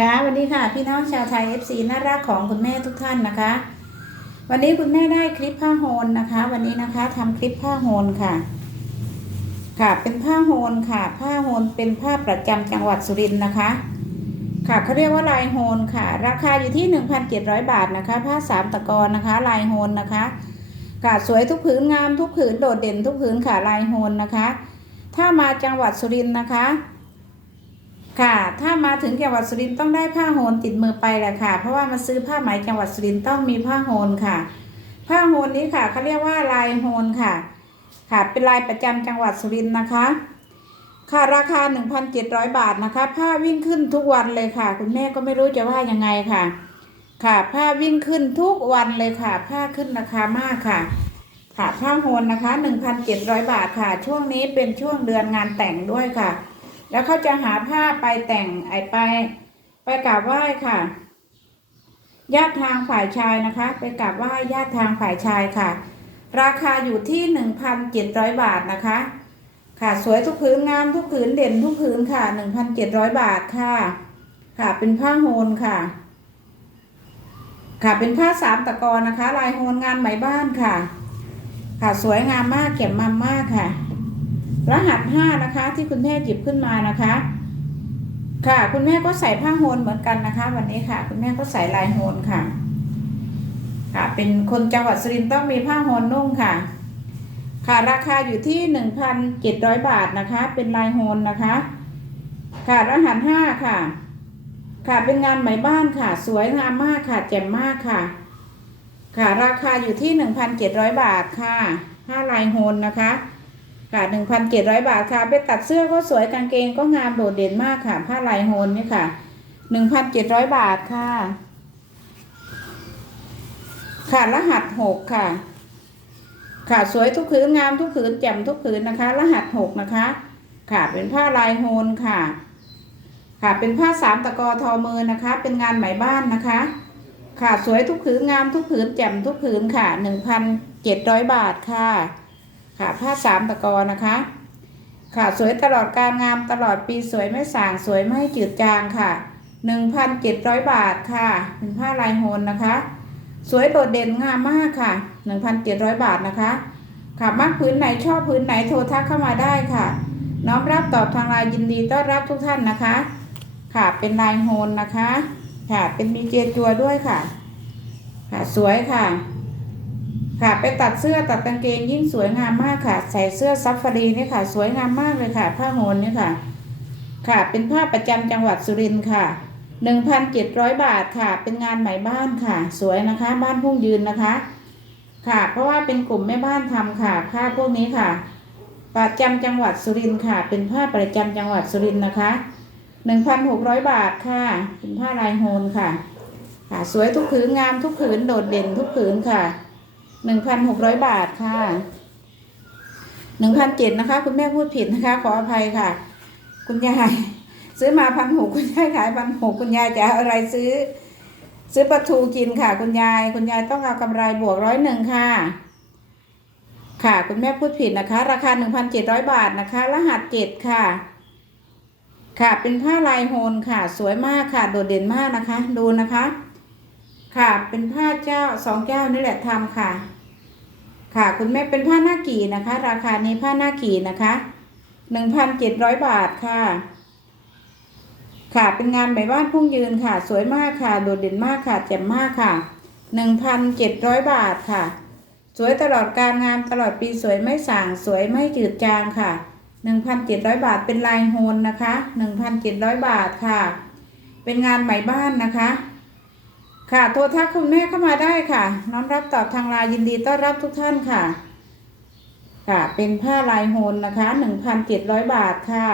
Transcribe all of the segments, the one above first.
ค่ะวันนี้ค่ะ พี่น้องชาวไทย FC น่ารักของคุณแม่ทุกท่านนะคะ วันนี้คุณแม่ได้คลิปผ้าโฮลนะคะ วันนี้นะคะทำคลิปผ้าโฮลค่ะ ค่ะเป็นผ้าโฮลค่ะ ผ้าโฮลเป็นผ้าประจำจังหวัดสุรินทร์นะคะ ค่ะเขาเรียกว่าลายโฮลค่ะ ราคาอยู่ที่ 1,700 บาทนะคะ ผ้าสามตะกอนนะคะ ลายโฮลนะคะค่ะสวยทุกผืนงามทุกผืนโดดเด่นทุกผืนค่ะลายโฮลนะคะ ถ้ามาจังหวัดสุรินทร์นะคะ ค่ะ ถ้ามาถึงจังหวัดสุรินทร์ต้องได้ผ้าโฮลติดมือไปแหละค่ะ เพราะว่ามาซื้อผ้าไหมจังหวัดสุรินทร์ต้องมีผ้าโฮลค่ะ ผ้าโฮลนี้ค่ะเขาเรียกว่าลายโฮลค่ะ ค่ะเป็นลายประจำจังหวัดสุรินทร์นะคะ ค่ะราคา 1,700 บาทนะคะ ผ้าวิ่งขึ้นทุกวันเลยค่ะ คุณแม่ก็ไม่รู้จะว่ายังไงค่ะ ค่ะ ผ้าวิ่งขึ้นทุกวันเลยค่ะ ผ้าขึ้นราคามากค่ะค่ะผ้าโฮลนะคะ 1,700 บาทค่ะ ช่วงนี้เป็นช่วงเดือนงานแต่งด้วยค่ะ แล้วเขาจะหาผ้าไปแต่งไอไป ไปกราบไหว้ค่ะญาติทางฝ่ายชายนะคะ ไปกราบไหว้ญาติทางฝ่ายชายค่ะ ราคาอยู่ที่หนึ่งพันเจ็ดร้อยบาทนะคะ ค่ะสวยทุกผืนงามทุกผืนเด่นทุกผืนค่ะหนึ่งพันเจ็ดร้อยบาทค่ะ ค่ะเป็นผ้าโฮลค่ะ ค่ะเป็นผ้าสามตะกอนนะคะ ลายโฮลงานไหมบ้านค่ะ ค่ะสวยงามมากเก็บมามากค่ะ รหัสห้านะคะที่คุณแม่หยิบขึ้นมานะคะ ค่ะ คุณแม่ก็ใส่ผ้าโฮลเหมือนกันนะคะ วันนี้ค่ะ คุณแม่ก็ใส่ลายโฮลค่ะ ค่ะ เป็นคนจังหวัดสุรินทร์ต้องมีผ้าโฮลนุ่งค่ะ ค่ะราคาอยู่ที่หนึ่งพันเจ็ดร้อยบาทนะคะ เป็นลายโฮลนะคะ ค่ะรหัสห้าค่ะ ค่ะเป็นงานไหมบ้านค่ะ สวยงามมากค่ะแจ่มมากค่ะ ค่ะราคาอยู่ที่หนึ่งพันเจ็ดร้อยบาทค่ะผ้าลายโฮลนะคะ ค่ะหนึ่งพันเจ็ดร้อยบาทค่ะ ไปตัดเสื้อก็สวยกางเกงก็งามโดดเด่นมากค่ะ ผ้าลายโฮลนี่ค่ะหนึ่งพันเจ็ดร้อยบาทค่ะ ค่ะ รหัสหกค่ะ ค่ะสวยทุกผืนงามทุกผืนแจ่มทุกผืนนะคะ รหัสหกนะคะ ค่ะเป็นผ้าลายโฮลค่ะ ค่ะเป็นผ้าสามตะกอทอมือนะคะ เป็นงานไหมบ้านนะคะ ค่ะสวยทุกผืนงามทุกผืนแจ่มทุกผืนค่ะหนึ่งพันเจ็ดร้อยบาทค่ะ ค่ะผ้าสามตะกอนะคะ ค่ะสวยตลอดการงามตลอดปีสวยไม่สางสวยไม่จืดจางค่ะหนึ่งพันเจ็ดร้อยบาทค่ะเป็นผ้าลายโฮลนะคะ สวยโดดเด่นงามมากค่ะหนึ่งพันเจ็ดร้อยบาทนะคะค่ะมักพื้นไหนชอบพื้นไหนโทรทักเข้ามาได้ค่ะ น้อมรับตอบทางไลน์ยินดีต้อนรับทุกท่านนะคะ ค่ะเป็นลายโฮลนะคะ ค่ะเป็นมีเกจจัวด้วยค่ะ ค่ะสวยค่ะ ค่ะไปตัดเสื้อตัดกางเกงยิ่งสวยงามมากค่ะ ใส่เสื้อซัฟฟารีนี่ค่ะ สวยงามมากเลยค่ะ ผ้าโฮลนี่ค่ะ ค่ะ เป็นผ้าประจำจังหวัดสุรินทร์ค่ะหนึ่งพันเจ็ดร้อยบาทค่ะ เป็นงานไหมบ้านค่ะ สวยนะคะ บ้านพุ่งยืนนะคะ ค่ะ เพราะว่าเป็นกลุ่มแม่บ้านทำค่ะ ผ้าพวกนี้ค่ะ ประจำจังหวัดสุรินทร์ค่ะ เป็นผ้าประจำจังหวัดสุรินทร์นะคะหนึ่งพันหกร้อยบาทค่ะ เป็นผ้าลายโฮลค่ะ ค่ะ สวยทุกผืนงามทุกผืนโดดเด่นทุกผืนค่ะ หนึ่งพันหกร้อยบาทค่ะหนึ่งพันเจ็ดนะคะ คุณแม่พูดผิดนะคะ ขออภัยค่ะ คุณยายซื้อมาพันหกคุณยายขายพันหกคุณยายจะอาอะไรซื้อ ซื้อปลาทูกินค่ะ คุณยาย คุณยายต้องเอากำไรบวกร้อยหนึ่งค่ะ ค่ะ คุณแม่พูดผิดนะคะ ราคาหนึ่งพันเจ็ดร้อยบาทนะคะ รหัสเจ็ดค่ะ ค่ะเป็นผ้าลายโฮลค่ะ สวยมากค่ะ โดดเด่นมากนะคะ ดูนะคะ ค่ะ เป็นผ้าเจ้าสองแก้วนี่แหละทำค่ะ ค่ะ คุณแม่เป็นผ้าหน้ากี่นะคะ ราคานี้ผ้าหน้ากี่นะคะหนึ่งพันเจ็ดร้อยบาทค่ะ ค่ะ เป็นงานใบบ้านพุ่งยืนค่ะ สวยมากค่ะ โดดเด่นมากค่ะ แจ่มมากค่ะหนึ่งพันเจ็ดร้อยบาทค่ะ สวยตลอดการงานตลอดปีสวยไม่ส่าง สวยไม่จืดจางค่ะหนึ่งพันเจ็ดร้อยบาทเป็นลายโฮลนะคะหนึ่งพันเจ็ดร้อยบาทค่ะ เป็นงานใหม่บ้านนะคะ ค่ะโทรทักคุณแม่เข้ามาได้ค่ะ น้อมรับตอบทางไลน์ยินดีต้อนรับทุกท่านค่ะ ค่ะเป็นผ้าลายโฮลนะคะหนึ่งพันเจ็ดร้อยบาทค่ะ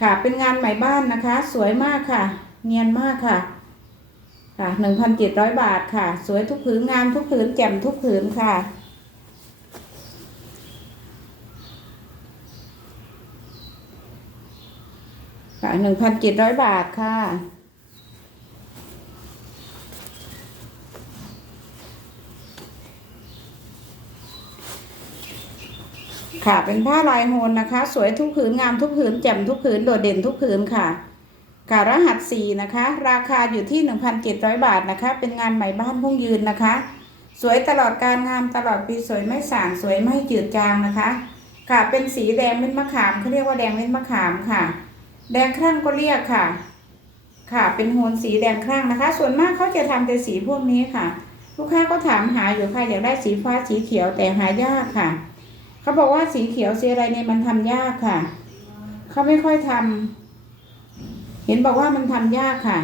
ค่ะเป็นงานใหม่บ้านนะคะ สวยมากค่ะ เนียนมากค่ะ ค่ะหนึ่งพันเจ็ดร้อยบาทค่ะ สวยทุกผืนงามทุกผืนแจ่มทุกผืนค่ะค่ะหนึ่งพันเจ็ดร้อยบาทค่ะ ค่ะ เป็นผ้าลายโฮลนะคะ สวยทุกผืนงามทุกผืนแจ่มทุกผืนโดดเด่นทุกผืนค่ะค่ะรหัสสี่นะคะ ราคาอยู่ที่1,700บาทนะคะ เป็นงานใหม่บ้านพุ่งยืนนะคะ สวยตลอดการงานตลอดปีสวยไม่สางสวยไม่จืดจางนะคะ ค่ะ เป็นสีแดงเม็ดมะขามเขาเรียกว่าแดงเม็ดมะขามค่ะ แดงครั่งก็เรียกค่ะ ค่ะเป็นโฮนสีแดงครั่งนะคะ ส่วนมากเขาจะทำแต่สีพวกนี้ค่ะ ลูกค้าก็ถามหาอยู่ค่ะอยากได้สีฟ้าสีเขียวแต่หายากค่ะ เขาบอกว่าสีเขียวสีอะไรเนี่ยมันทำยากค่ะ เขาไม่ค่อยทำเห็นบอกว่ามันทำยากค่ะ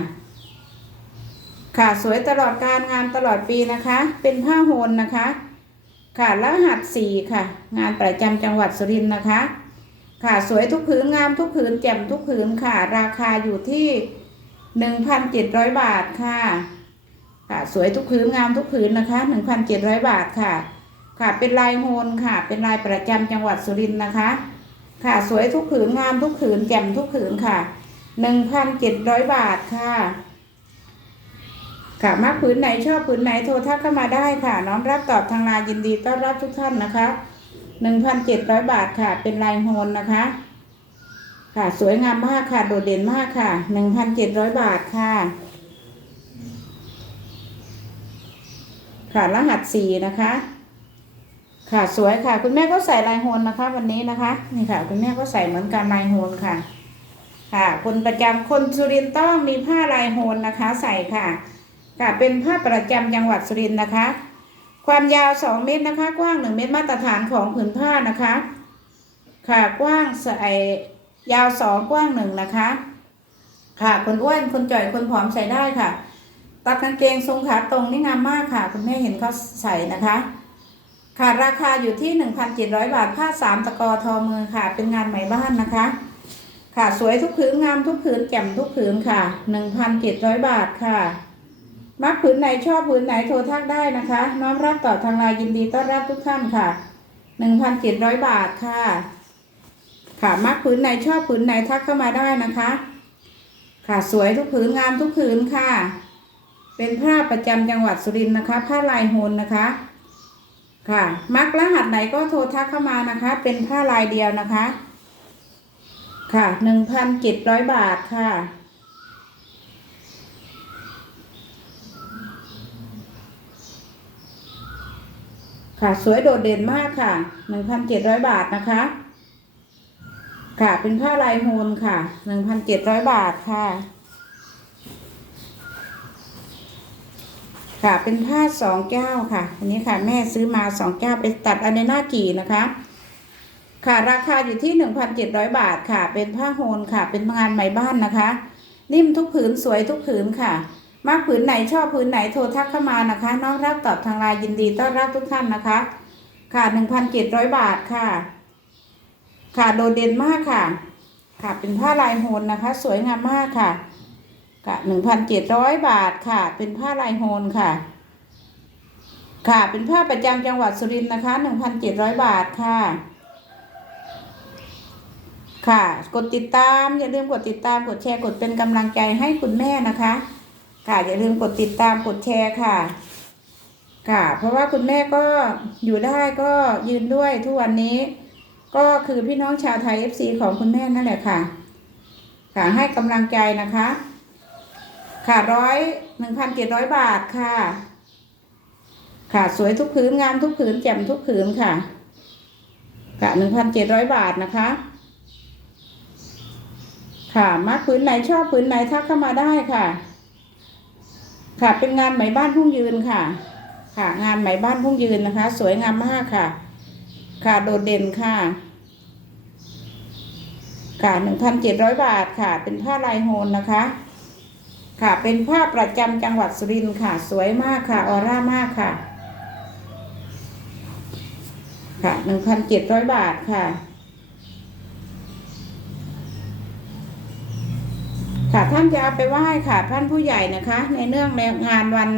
ค่ะสวยตลอดการงานตลอดปีนะคะ เป็นผ้าโฮนนะคะ ค่ะรหัสสี่ค่ะ งานประจำจังหวัดสุรินทร์นะคะ ค่ะสวยทุกผืนงามทุกผืนแจ่มทุกผืนค่ะ ราคาอยู่ที่หนึ่งพันเจ็ดร้อยบาทค่ะ ค่ะสวยทุกผืนงามทุกผืนนะคะหนึ่งพันเจ็ดร้อยบาทค่ะ ค่ะเป็นลายโฮนค่ะ เป็นลายประจำจังหวัดสุรินทร์นะคะ ค่ะสวยทุกผืนงามทุกผืนแจ่มทุกผืนค่ะหนึ่งพันเจ็ดร้อยบาทค่ะค่ะมาผืนไหนชอบผืนไหนโทรทักเข้ามาได้ค่ะ น้อมรับตอบทางไลน์ยินดีต้อนรับทุกท่านนะคะหนึ่งพันเจ็ดร้อยบาทค่ะ เป็นลายโฮนนะคะ ค่ะสวยงามมากค่ะ โดดเด่นมากค่ะหนึ่งพันเจ็ดร้อยบาทค่ะ ค่ะรหัสสี่นะคะ ค่ะสวยค่ะ คุณแม่ก็ใส่ลายโฮนนะคะ วันนี้นะคะนี่ค่ะ คุณแม่ก็ใส่เหมือนกันลายโฮนค่ะ ค่ะ คนประจำคนสุรินทร์ต้องมีผ้าลายโฮนนะคะ ใส่ค่ะ ค่ะเป็นผ้าประจำจังหวัดสุรินทร์นะคะ ความยาวสองเมตรนะคะ กว้างหนึ่งเมตรมาตรฐานของผืนผ้านะคะ ค่ะกว้างใส่ยาวสองกว้างหนึ่งนะคะ ค่ะคนอ้วนคนจ่อยคนผอมใส่ได้ค่ะ ตัดกางเกงทรงขาตรงนี่งามมากค่ะ คุณแม่เห็นเขาใส่นะคะ ค่ะราคาอยู่ที่ 1,700 บาท ผ้าสามตะกอทอมือค่ะ เป็นงานไหมบ้านนะคะ ค่ะสวยทุกผืนงามทุกผืนแจ่มทุกผืนค่ะ 1,700 บาทค่ะ มักผืนไหนชอบผืนไหนโทรทักได้นะคะ น้อมรับต่อทางไลน์ยินดีต้อนรับทุกท่านค่ะ 1,700 บาทค่ะ ค่ะมักผืนไหนชอบผืนไหนทักเข้ามาได้นะคะ ค่ะสวยทุกผืนงามทุกผืนค่ะ เป็นผ้าประจำจังหวัดสุรินทร์นะคะ ผ้าลายโฮนนะคะ ค่ะ มักรหัสไหนก็โทรทักเข้ามานะคะ เป็นผ้าลายเดียวนะคะ ค่ะหนึ่งพันเจ็ดร้อยบาทค่ะ ค่ะสวยโดดเด่นมากค่ะหนึ่งพันเจ็ดร้อยบาทนะคะ ค่ะเป็นผ้าลายโฮนค่ะหนึ่งพันเจ็ดร้อยบาทค่ะ ค่ะเป็นผ้าสองแก้วค่ะ อันนี้ค่ะแม่ซื้อมาสองแก้วไปตัดอันในหน้ากี่นะคะ ค่ะราคาอยู่ที่หนึ่งพันเจ็ดร้อยบาทค่ะ เป็นผ้าโฮนค่ะ เป็นงานไหมบ้านนะคะ นิ่มทุกผืนสวยทุกผืนค่ะ มากผืนไหนชอบผืนไหนโทรทักเข้ามานะคะน้องรับตอบทางไลน์ยินดีต้อนรับทุกท่านนะคะ ค่ะหนึ่งพันเจ็ดร้อยบาทค่ะ ค่ะโดดเด่นมากค่ะ ค่ะเป็นผ้าลายโฮนนะคะ สวยงามมากค่ะ ค่ะหนึ่งพันเจ็ดร้อยบาทค่ะ เป็นผ้าลายโฮนค่ะ ค่ะเป็นผ้าประจำจังหวัดสุรินทร์นะคะหนึ่งพันเจ็ดร้อยบาทค่ะ ค่ะ กดติดตามอย่าลืมกดติดตามกดแชร์กดเป็นกำลังใจให้คุณแม่นะคะ ค่ะอย่าลืมกดติดตามกดแชร์ค่ะ ค่ะ เพราะว่าคุณแม่ก็อยู่ได้ก็ยืนด้วยทุกวันนี้ ก็คือพี่น้องชาวไทย FC ของคุณแม่นั่นแหละค่ะ ค่ะให้กำลังใจนะคะ ค่ะร้อยหนึ่งพันเจ็ดร้อยบาทค่ะ ค่ะสวยทุกผืนงามทุกผืนแจ่มทุกผืนค่ะ ค่ะหนึ่งพันเจ็ดร้อยบาทนะคะ ค่ะมักผืนไหนชอบผืนไหนทักเข้ามาได้ค่ะ ค่ะเป็นงานไหมบ้านพุ่งยืนค่ะ ค่ะ งานไหมบ้านพุ่งยืนนะคะ สวยงามมากค่ะ ค่ะโดดเด่นค่ะค่ะหนึ่งพันเจ็ดร้อยบาทค่ะ เป็นผ้าลายโฮนนะคะ ค่ะ เป็นผ้าประจำจังหวัดสุรินทร์ค่ะ สวยมากค่ะ ออร่ามากค่ะ ค่ะหนึ่งพันเจ็ดร้อยบาทค่ะ ค่ะท่านจะเอาไปไหว้ค่ะ ท่านผู้ใหญ่นะคะ ในเนื่องในงานวัน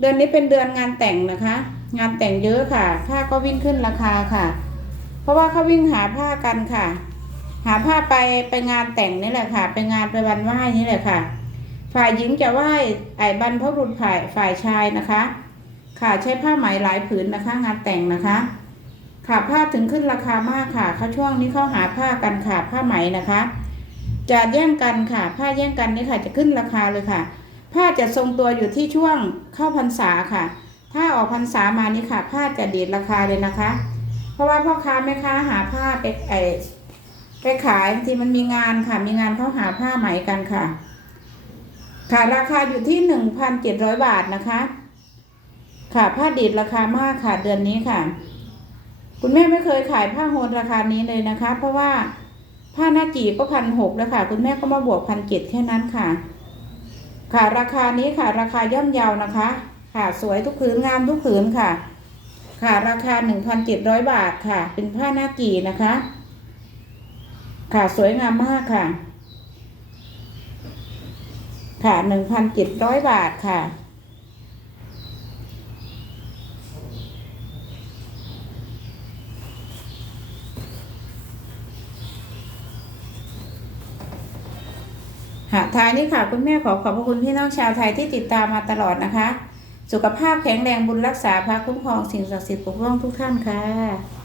เดือนนี้เป็นเดือนงานแต่งนะคะ งานแต่งเยอะค่ะ ผ้าก็วิ่งขึ้นราคาค่ะ เพราะว่าเขาวิ่งหาผ้ากันค่ะ หาผ้าไปไปงานแต่งนี่แหละค่ะ ไปงานไปวันไหว้นี่แหละค่ะ ฝ่ายหญิงจะไหว้ไอ้บรรพบุรุษฝ่ายฝ่ายชายนะคะ ค่ะใช้ผ้าไหมหลายผืนนะคะ งานแต่งนะคะ ค่ะผ้าถึงขึ้นราคามากค่ะเขาช่วงนี้เขาหาผ้ากันค่ะผ้าไหมนะคะ จะแย่งกันค่ะ ผ้าแย่งกันนี่ค่ะ จะขึ้นราคาเลยค่ะ ผ้าจะทรงตัวอยู่ที่ช่วงเข้าพรรษาค่ะ ถ้าออกพรรษามานี่ค่ะ ผ้าจะดีดราคาเลยนะคะ เพราะว่าพ่อค้าแม่ค้าหาผ้าไปไอไปขายบางทีมันมีงานค่ะ มีงานเขาหาผ้าไหมกันค่ะ ค่ะราคาอยู่ที่หนึ่งพันเจ็ดร้อยบาทนะคะ ค่ะผ้าดีดราคามากค่ะเดือนนี้ค่ะ คุณแม่ไม่เคยขายผ้าโฮนราคานี้เลยนะคะ เพราะว่าผ้าหน้าจีก็พันหกแล้วค่ะ คุณแม่ก็มาบวกพันเจ็ดแค่นั้นค่ะ ค่ะราคานี้ค่ะ ราคาย่อมเยาวนะคะ ค่ะสวยทุกผืนงามทุกผืนค่ะ ค่ะราคาหนึ่งพันเจ็ดร้อยบาทค่ะ เป็นผ้าหน้าจีนะคะ ค่ะสวยงามมากค่ะ ค่ะหนึ่งพันเจ็ดร้อยบาทค่ะค่ะท้ายนี้ค่ะ คุณแม่ขอขอบพระคุณพี่น้องชาวไทยที่ติดตามมาตลอดนะคะ สุขภาพแข็งแรงบุญรักษาพระคุ้มครองสิ่งศักดิ์สิทธิ์ปกป้องทุกท่านค่ะ